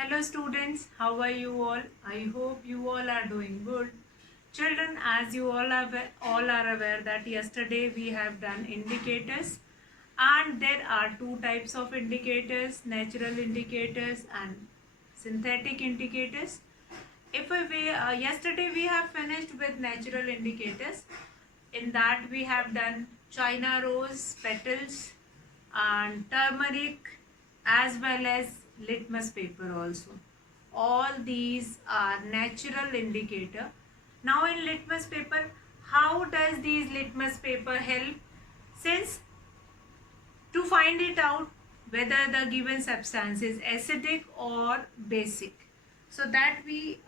Hello students, how are you all? I hope you all are doing good. Children, as you all are aware that yesterday we have done indicators, and there are two types of indicators, natural indicators and synthetic indicators. Yesterday we have finished with natural indicators. In that we have done China rose petals and turmeric as well as litmus paper also. All these are natural indicator. Now in litmus paper, how does these litmus paper help? Since to find it out whether the given substance is acidic or basic, so that we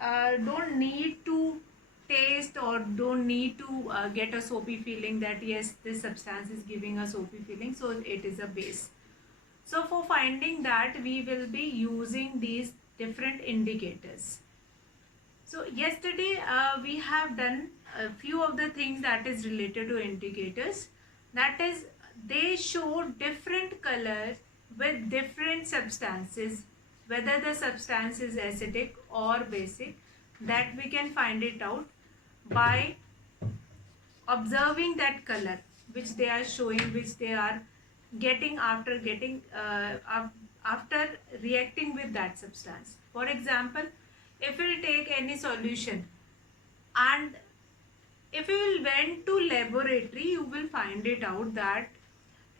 don't need to taste or don't need to get a soapy feeling that yes, this substance is giving a soapy feeling, so it is a base. So for finding that, we will be using these different indicators. So yesterday we have done a few of the things that is related to indicators. That is, they show different colors with different substances, whether the substance is acidic or basic. That we can find it out by observing that color which they are showing, which they are getting after reacting with that substance. For example, if we will take any solution, and if you will went to laboratory, you will find it out that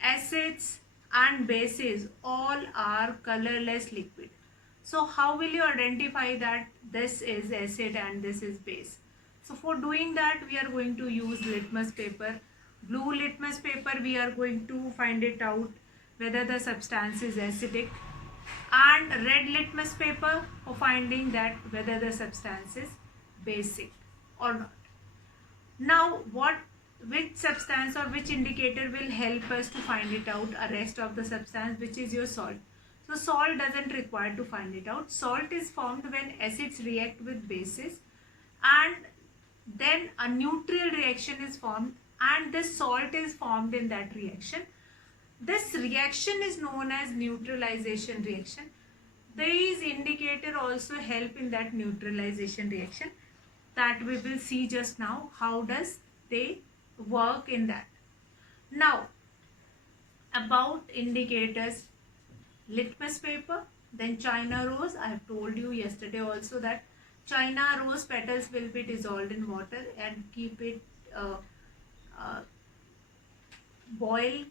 acids and bases all are colorless liquid. So how will you identify that this is acid and this is base? So for doing that, we are going to use litmus paper. Blue litmus paper, we are going to find it out whether the substance is acidic, and red litmus paper for finding that whether the substance is basic or not. Now, which substance or which indicator will help us to find it out? A rest of the substance, which is your salt. So salt doesn't require to find it out. Salt is formed when acids react with bases, and then a neutral reaction is formed, and this salt is formed in that reaction. This reaction is known as neutralization reaction. These indicator also help in that neutralization reaction, that we will see just now how does they work in that. Now about indicators, litmus paper, then China rose. I have told you yesterday also that China rose petals will be dissolved in water and keep it uh, boil,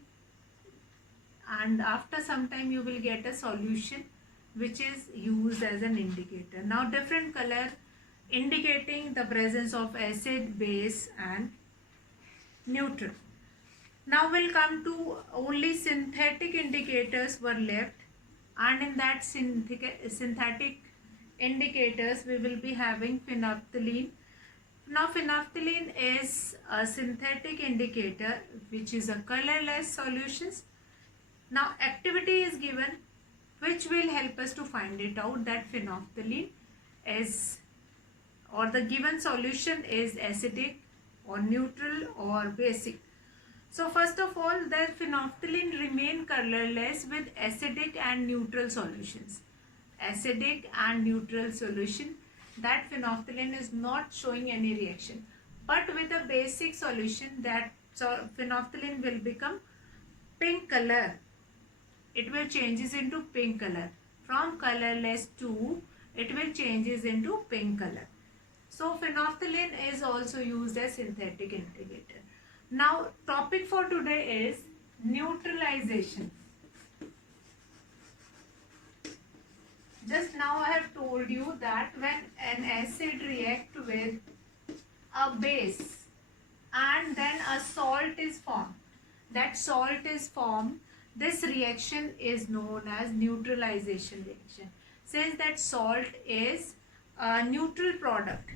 and after some time you will get a solution which is used as an indicator. Now different color indicating the presence of acid, base and neutral. Now we'll come to only synthetic indicators were left, and in that synthetic indicators we will be having phenolphthalein. Now phenolphthalein is a synthetic indicator which is a colorless solutions. Now activity is given which will help us to find it out that phenolphthalein is, or the given solution is acidic or neutral or basic. So first of all, the phenolphthalein remain colorless with acidic and neutral solutions. Acidic and neutral solution, that phenolphthalein is not showing any reaction. But with a basic solution, that phenolphthalein will become pink color. It will changes into pink color. From colorless to it will changes into pink color. So phenolphthalein is also used as synthetic indicator. Now topic for today is neutralization. Just now I have told you that when an acid react with a base and then a salt is formed, that salt is formed, this reaction is known as neutralization reaction, since that salt is a neutral product.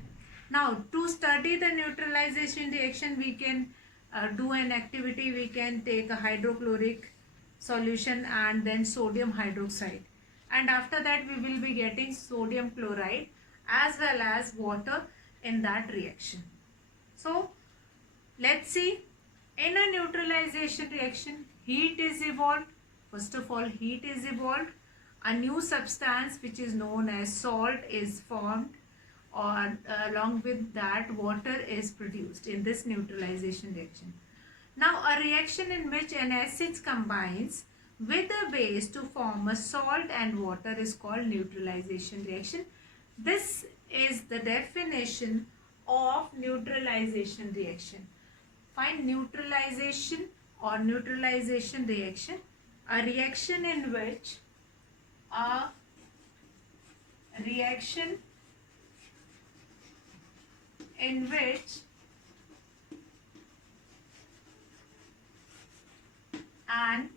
Now to study the neutralization reaction, we can do an activity. We can take a hydrochloric solution and then sodium hydroxide, and after that we will be getting sodium chloride as well as water in that reaction. So let's see. In a neutralization reaction, heat is evolved. First of all, heat is evolved, a new substance which is known as salt is formed, or along with that water is produced in this neutralization reaction. Now a reaction in which an acid combines with a base to form a salt and water is called neutralization reaction. This is the definition of neutralization reaction. Find neutralization or neutralization reaction, a reaction in which a reaction in which an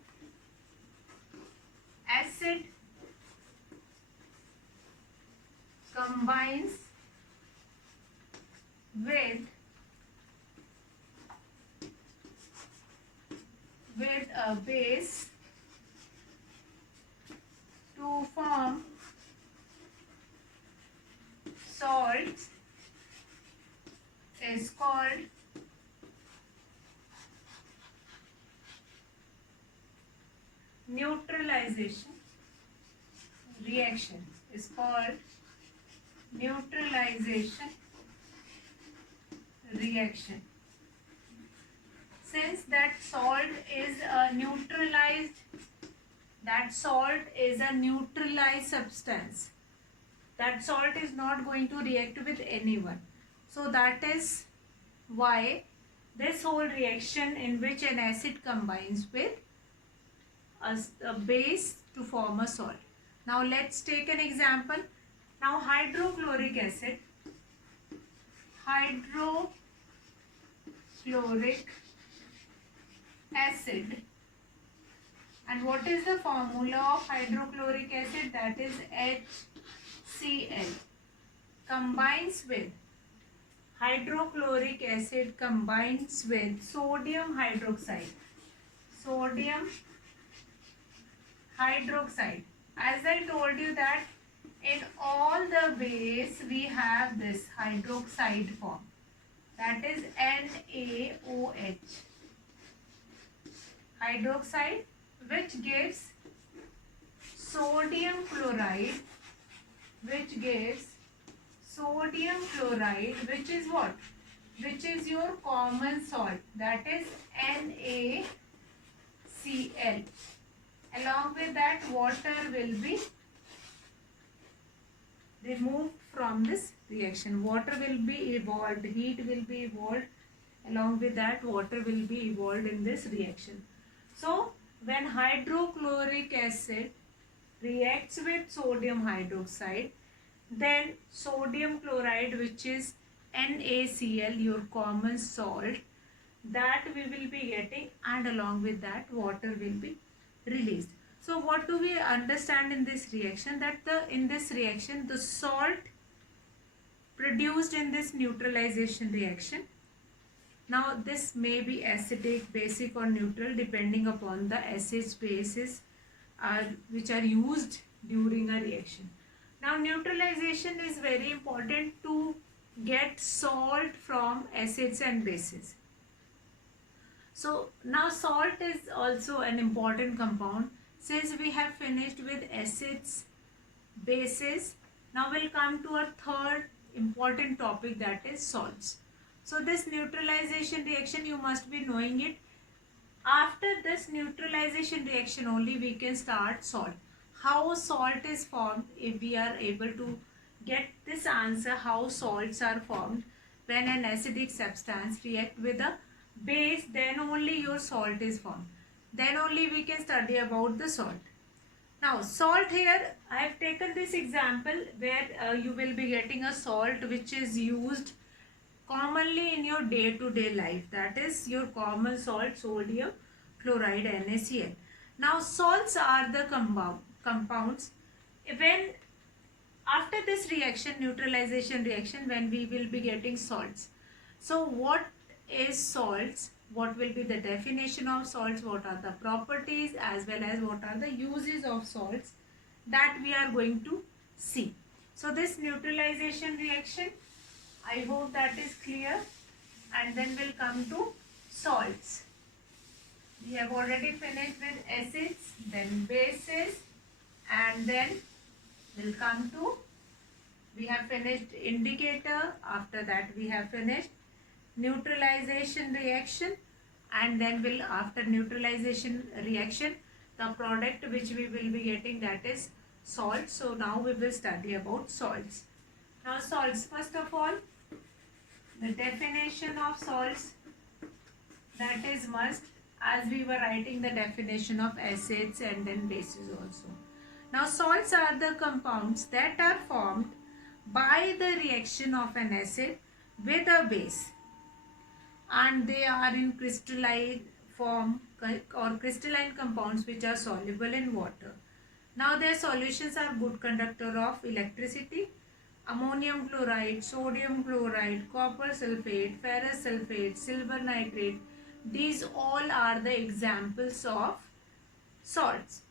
acid combines with a base to form salt is called neutralization reaction, is called neutralization reaction. Since that salt is a neutralized substance, that salt is not going to react with anyone. So that is why this whole reaction in which an acid combines with a base to form a salt. Now let's take an example. Now hydrochloric acid, and what is the formula of hydrochloric acid? That is HCl. Combines with hydrochloric acid combines with sodium hydroxide. As I told you that in all the base we have this hydroxide form, that is NaOH. Hydroxide, which gives sodium chloride, which is what? Which is your common salt, that is NaCl. Along with that, water will be removed from this reaction. Water will be evolved, heat will be evolved. Along with that, water will be evolved in this reaction. So when hydrochloric acid reacts with sodium hydroxide, then sodium chloride, which is NaCl, your common salt, that we will be getting, and along with that water will be released. So what do we understand in this reaction? That in this reaction the salt produced in this neutralization reaction, now this may be acidic, basic or neutral depending upon the acids, bases which are used during a reaction. Now neutralization is very important to get salt from acids and bases. So now salt is also an important compound. Since we have finished with acids, bases, now we'll come to a third important topic, that is salts. So this neutralization reaction, you must be knowing it. After this neutralization reaction only we can start salt. How salt is formed? If we are able to get this answer, how salts are formed when an acidic substance react with a base, then only your salt is formed. Then only we can study about the salt. Now salt, here I have taken this example where you will be getting a salt which is used commonly in your day-to-day life, that is your common salt, sodium chloride, NaCl. Now salts are the compounds when after this reaction, neutralization reaction, when we will be getting salts. So what is salts? What will be the definition of salts? What are the properties as well as what are the uses of salts? That we are going to see. So this neutralization reaction, I hope that is clear, and then we'll come to salts. We have already finished with acids, then bases, and then we'll come to, we have finished indicator, after that we have finished neutralization reaction, and then we'll, after neutralization reaction, the product which we will be getting, that is salt. So now we will study about salts. Now salts, first of all, the definition of salts, that is must, as we were writing the definition of acids and then bases also. Now salts are the compounds that are formed by the reaction of an acid with a base, and they are in crystalline form or crystalline compounds which are soluble in water. Now their solutions are good conductor of electricity. Ammonium chloride, sodium chloride, copper sulfate, ferrous sulfate, silver nitrate, these all are the examples of salts.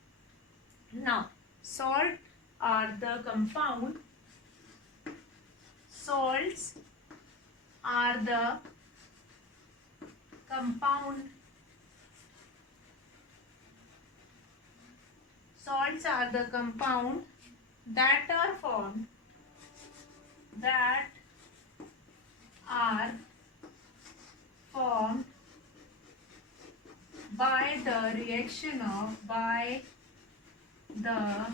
Now salt are the compound, salts are the compound, salts are the compound that are formed, that are formed by the reaction of, by the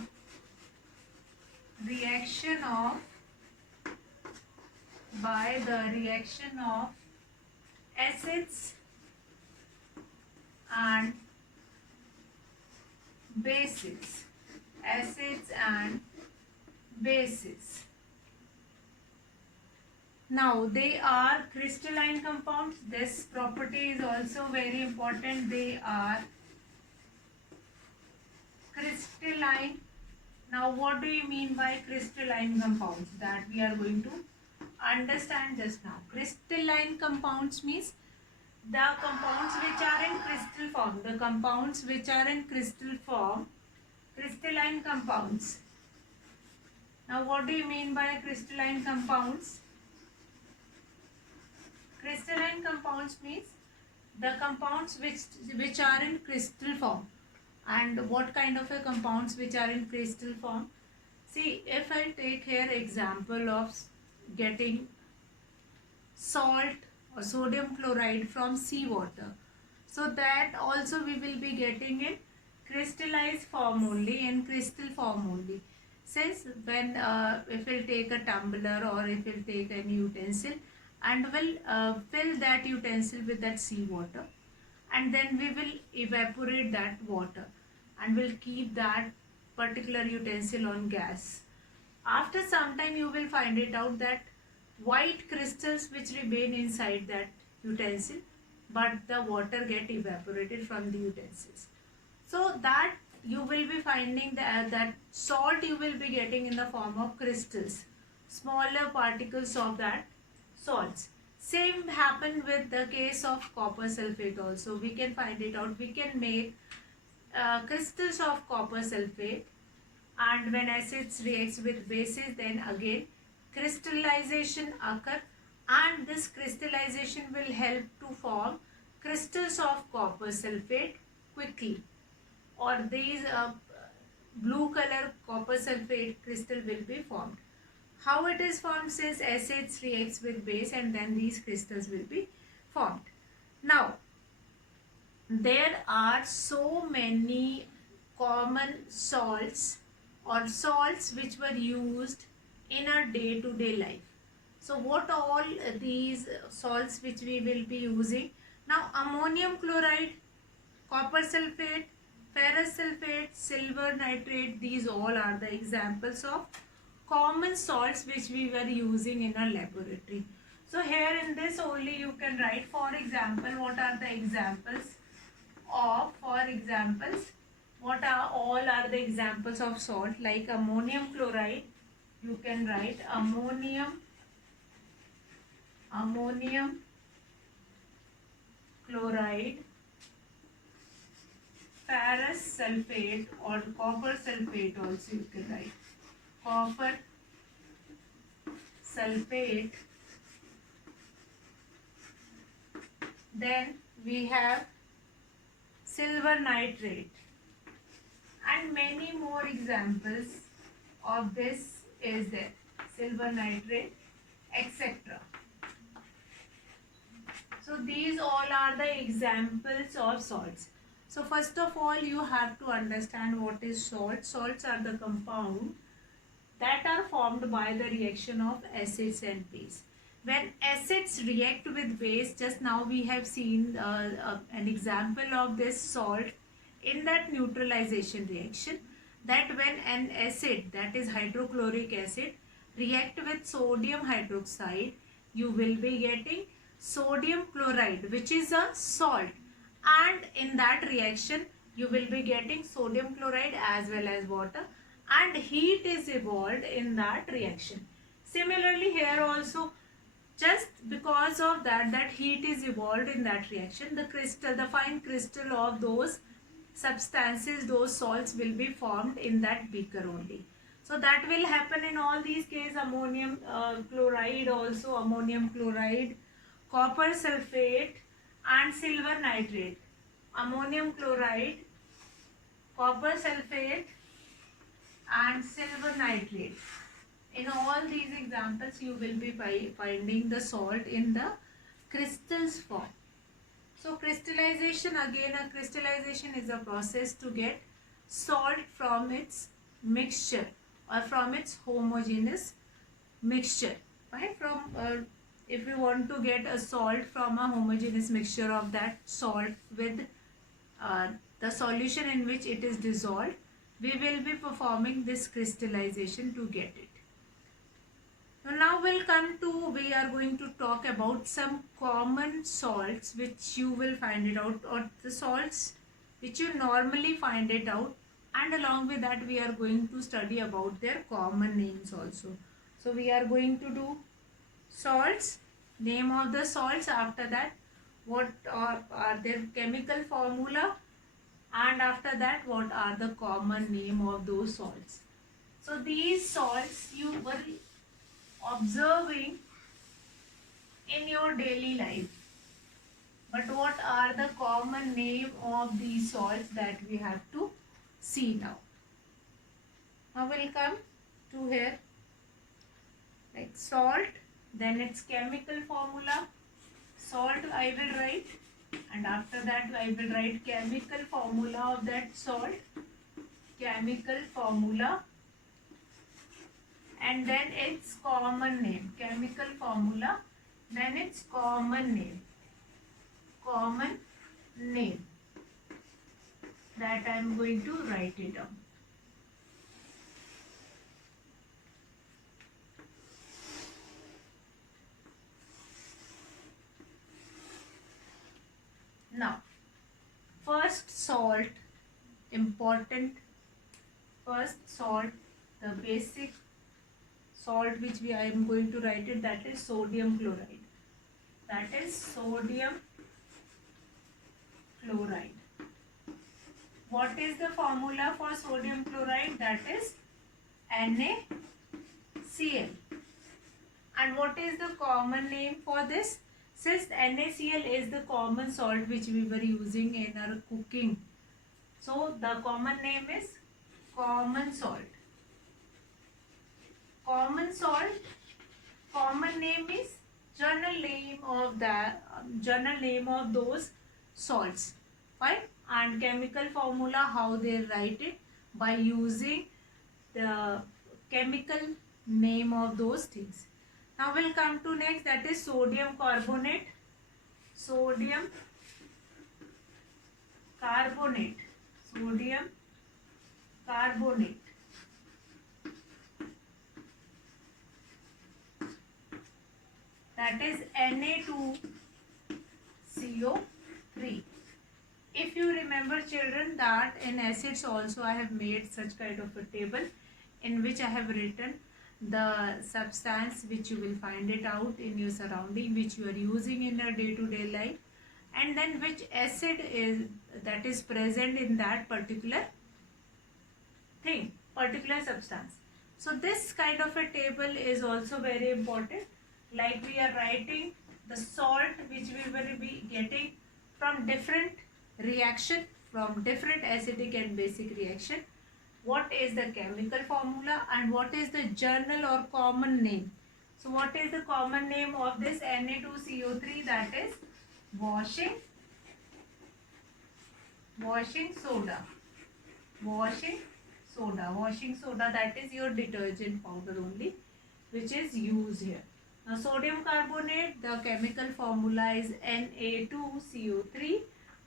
reaction of, by the reaction of acids and bases, acids and bases. Now they are crystalline compounds. This property is also very important. They are crystalline. Now what do you mean by crystalline compounds? That we are going to understand just now. Crystalline compounds means the compounds which are in crystal form. The compounds which are in crystal form, crystalline compounds. Now what do you mean by crystalline compounds? Crystalline compounds means the compounds which are in crystal form. And what kind of a compounds which are in crystal form? See, if I take here example of getting salt or sodium chloride from seawater, so that also we will be getting in crystallized form only, in crystal form only. Since when if we'll take a tumbler or if we'll take any utensil and we'll fill that utensil with that seawater, and then we will evaporate that water and we'll keep that particular utensil on gas. After some time you will find it out that white crystals which remain inside that utensil, but the water get evaporated from the utensils. So that you will be finding that salt you will be getting in the form of crystals, smaller particles of that salts. Same happen with the case of copper sulfate also. We can find it out. We can make crystals of copper sulfate, and when acids reacts with bases, then again crystallization occur, and this crystallization will help to form crystals of copper sulfate quickly, or these blue color copper sulfate crystal will be formed. How it is formed? Since acids reacts with base and then these crystals will be formed. Now there are so many common salts or salts which were used in our day-to-day life. So what all these salts which we will be using? Now ammonium chloride, copper sulfate, ferrous sulfate, silver nitrate, these all are the examples of common salts which we were using in our laboratory. So here in this only you can write, for example, what are the examples of, for examples, what are all are the examples of salt? Like ammonium chloride, you can write ammonium chloride, ferrous sulfate or copper sulfate also you can write, copper sulfate. Then we have silver nitrate, And many more examples of this is there, silver nitrate, etc. So these all are the examples of salts. So first of all, you have to understand what is salt. Salts are the compound that are formed by the reaction of acids and base. When acids react with base, just now we have seen an example of this salt in that neutralization reaction, that when an acid, that is hydrochloric acid, react with sodium hydroxide, you will be getting sodium chloride, which is a salt, and in that reaction you will be getting sodium chloride as well as water, and heat is evolved in that reaction. Similarly here also, just because of that heat is evolved in that reaction, the fine crystal of those substances, those salts will be formed in that beaker only. So that will happen in all these cases. Ammonium chloride, also ammonium chloride, copper sulfate and silver nitrate. Ammonium chloride, copper sulfate and silver nitrate. In all these examples, you will be finding the salt in the crystals form. So crystallization, again a crystallization is a process to get salt from its mixture or from its homogeneous mixture. Right? If we want to get a salt from a homogeneous mixture of that salt with the solution in which it is dissolved, we will be performing this crystallization to get it. So now we are going to talk about some common salts which you will find it out, or the salts which you normally find it out, and along with that we are going to study about their common names also. So we are going to do salts, name of the salts, after that what are their chemical formula, and after that what are the common name of those salts. So these salts you were observing in your daily life, but what are the common name of these salts that we have to see now. Now we'll come to here, like salt, then its chemical formula. Salt I will write, and after that I will write chemical formula of that salt, chemical formula, and then its common name, chemical formula, then its common name that I am going to write it down. Now, first salt, important, first salt, the basic salt which I am going to write it, that is sodium chloride. That is sodium chloride. What is the formula for sodium chloride? That is NaCl. And what is the common name for this? Since NaCl is the common salt which we were using in our cooking, so the common name is common salt. Common salt, common name is general name of those salts. Fine. And chemical formula, how they write it, by using the chemical name of those things. Now we'll come to next, that is sodium carbonate. Sodium carbonate. Sodium carbonate. That is Na2CO3. If you remember children, that in acids also I have made such kind of a table in which I have written the substance which you will find it out in your surrounding, which you are using in your day-to-day life, and then which acid is that is present in that particular thing, particular substance. So this kind of a table is also very important. Like we are writing the salt which we will be getting from different reaction, from different acidic and basic reaction, what is the chemical formula and what is the general or common name. So what is the common name of this Na2CO3? That is washing soda. Washing soda, that is your detergent powder only, which is used here. Now sodium carbonate, the chemical formula is Na2CO3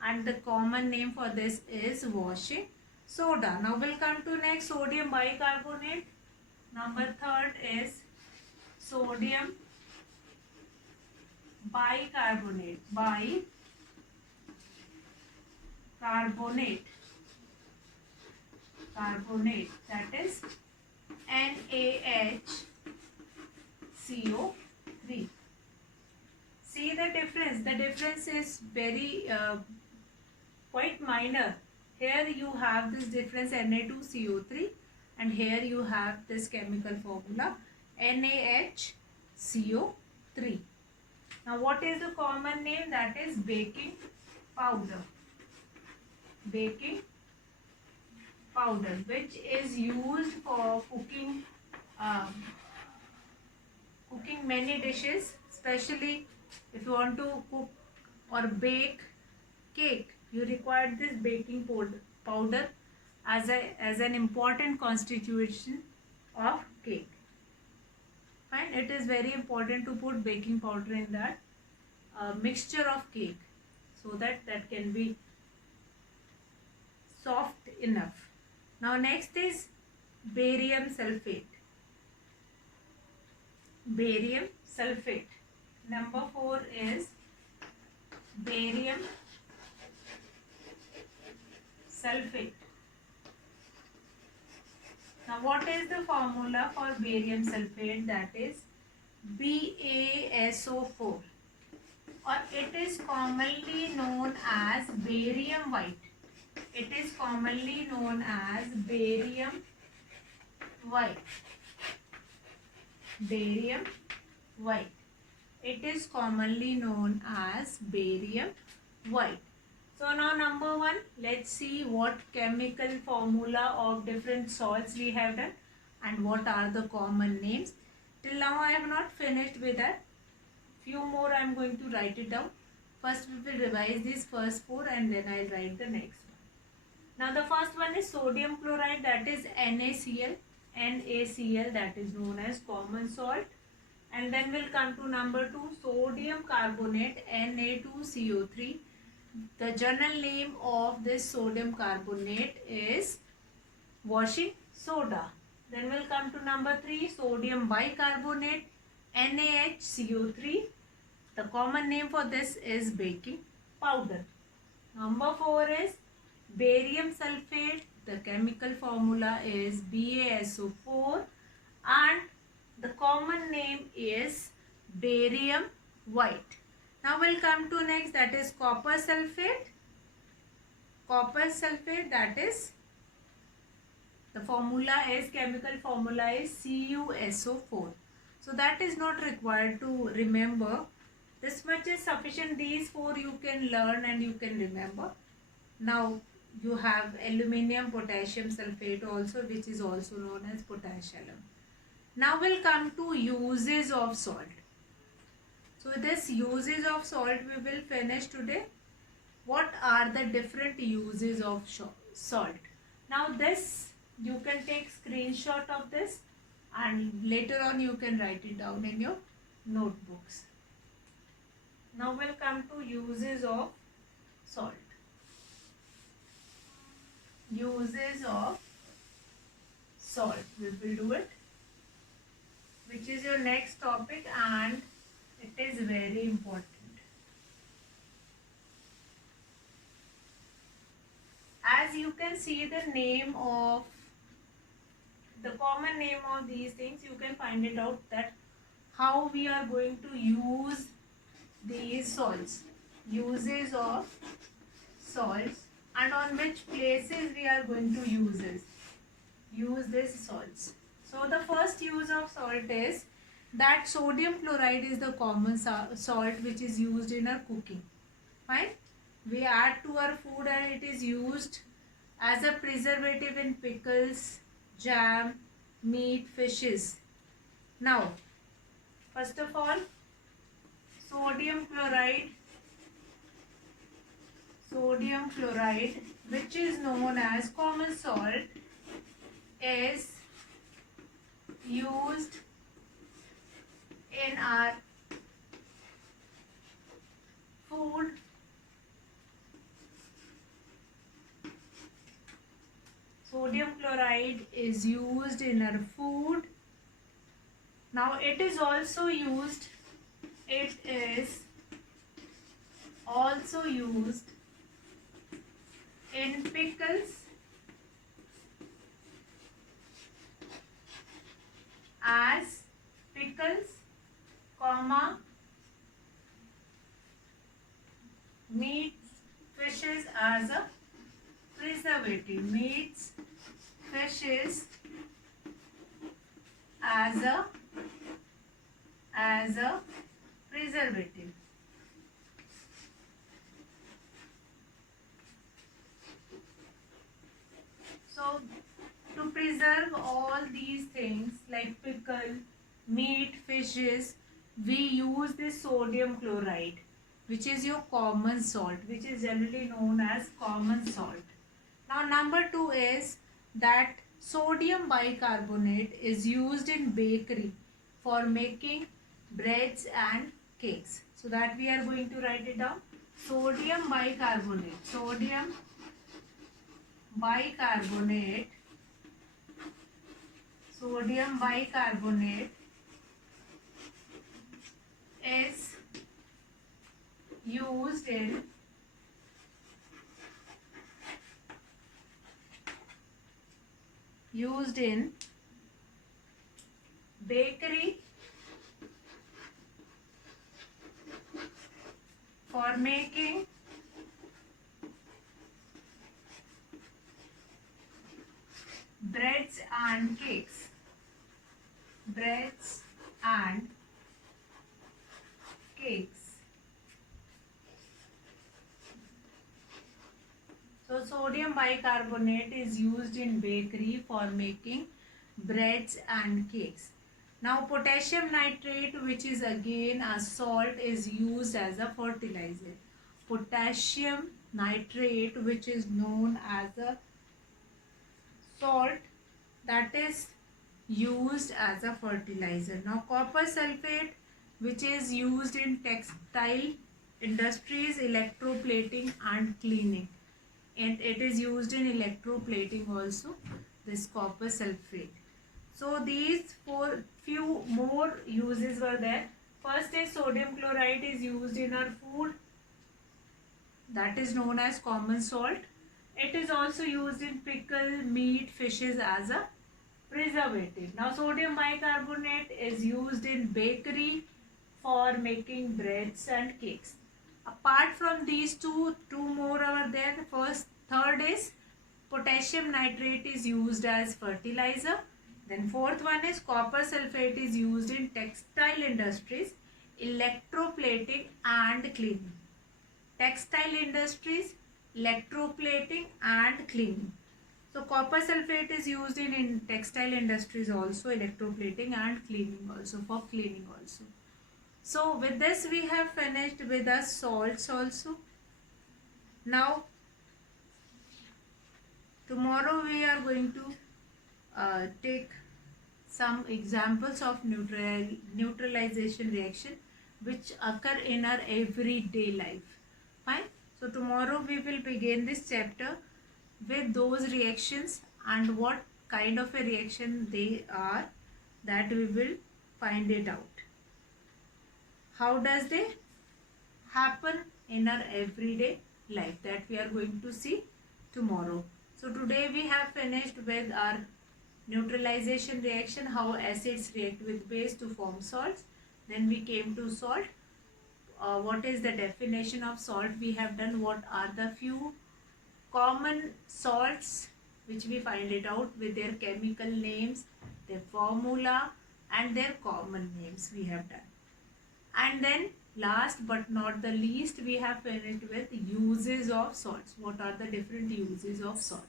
and the common name for this is washing soda. Now we'll come to next, sodium bicarbonate. Number third is sodium bicarbonate. Carbonate, that is NaHCO3. See the difference. The difference is very quite minor. Here you have this difference Na2CO3 and here you have this chemical formula NaHCO3. Now what is the common name? That is baking powder. Baking powder, which is used for cooking cooking many dishes, especially if you want to cook or bake cake, you require this baking powder as an important constitution of cake. Fine, it is very important to put baking powder in that mixture of cake so that can be soft enough. Now next is barium sulfate. Barium sulfate. Number 4 is barium sulfate. Now what is the formula for barium sulfate? That is BaSO4, or it is commonly known as barium white. It is commonly known as barium white. Barium white. It is commonly known as barium white. So now number 1, let's see what chemical formula of different salts we have done and what are the common names. Till now I have not finished with that. Few more I am going to write it down. First we will revise these first 4 and then I will write the next one. Now the first one is sodium chloride, that is NaCl. NaCl, that is known as common salt. And then we'll come to number 2, sodium carbonate, Na2CO3. The general name of this sodium carbonate is washing soda. Then we'll come to number 3, sodium bicarbonate, NaHCO3. The common name for this is baking powder. Number 4 is barium sulfate. The chemical formula is BaSO4 and the common name is barium white. Now we'll come to next, that is copper sulfate. Copper sulfate, that is, the formula is, chemical formula is CuSO4. So that is not required to remember. This much is sufficient. These 4 you can learn and you can remember. Now you have aluminium potassium sulfate also, which is also known as potassium. Now we'll come to uses of salt. So this uses of salt we will finish today. What are the different uses of salt? Now this you can take screenshot of this and later on you can write it down in your notebooks. Now we'll come to uses of salt. Uses of salt, we will do it, which is your next topic and it is very important. As you can see the name of, the common name of these things, you can find it out that how we are going to use these salts. Uses of salts and on which places we are going to use these salts. So the first use of salt is that sodium chloride is the common salt which is used in our cooking. Fine. We add to our food and it is used as a preservative in pickles, jam, meat, fishes. Now, first of all, sodium chloride, which is known as common salt, is used in our food. Sodium chloride is used in our food. Now it is also used in pickles as comma, meats, fishes as a preservative. Meats, fishes as a preservative. So to preserve all these things like pickle, meat, fishes, we use this sodium chloride, which is your common salt, which is generally known as common salt. Now number 2 is that sodium bicarbonate is used in bakery for making breads and cakes. So that we are going to write it down. Sodium bicarbonate is used in bakery for making breads and cakes. So sodium bicarbonate is used in bakery for making breads and cakes. Now potassium nitrate, which is again a salt, is used as a fertilizer. Potassium nitrate, which is known as a salt, that is used as a fertilizer. Now copper sulfate, which is used in textile industries, electroplating and cleaning. And it is used in electroplating also, this copper sulfate. So these few more uses were there. First is sodium chloride is used in our food, that is known as common salt. It is also used in pickle, meat, fishes as a preservative. Now sodium bicarbonate is used in bakery for making breads and cakes. Apart from these two more are there. Third is potassium nitrate is used as fertilizer. Then fourth one is copper sulfate is used in textile industries, electroplating and cleaning. Textile industries, electroplating and cleaning. So copper sulfate is used in textile industries also, electroplating and cleaning also, for cleaning also. So with this we have finished with the salts also. Now tomorrow we are going to take some examples of neutralization reaction which occur in our everyday life. Fine. So tomorrow we will begin this chapter with those reactions and what kind of a reaction they are, that we will find it out. How does they happen in our everyday life, that we are going to see tomorrow. So today we have finished with our neutralization reaction, how acids react with base to form salts. Then we came to salt. What is the definition of salt we have done, what are the few common salts which we find it out with their chemical names, their formula and their common names we have done. And then last but not the least, we have finished with uses of salts. What are the different uses of salt?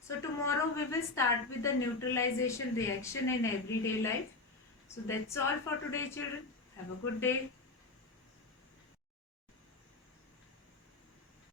So tomorrow we will start with the neutralization reaction in everyday life. So that's all for today, children. Have a good day.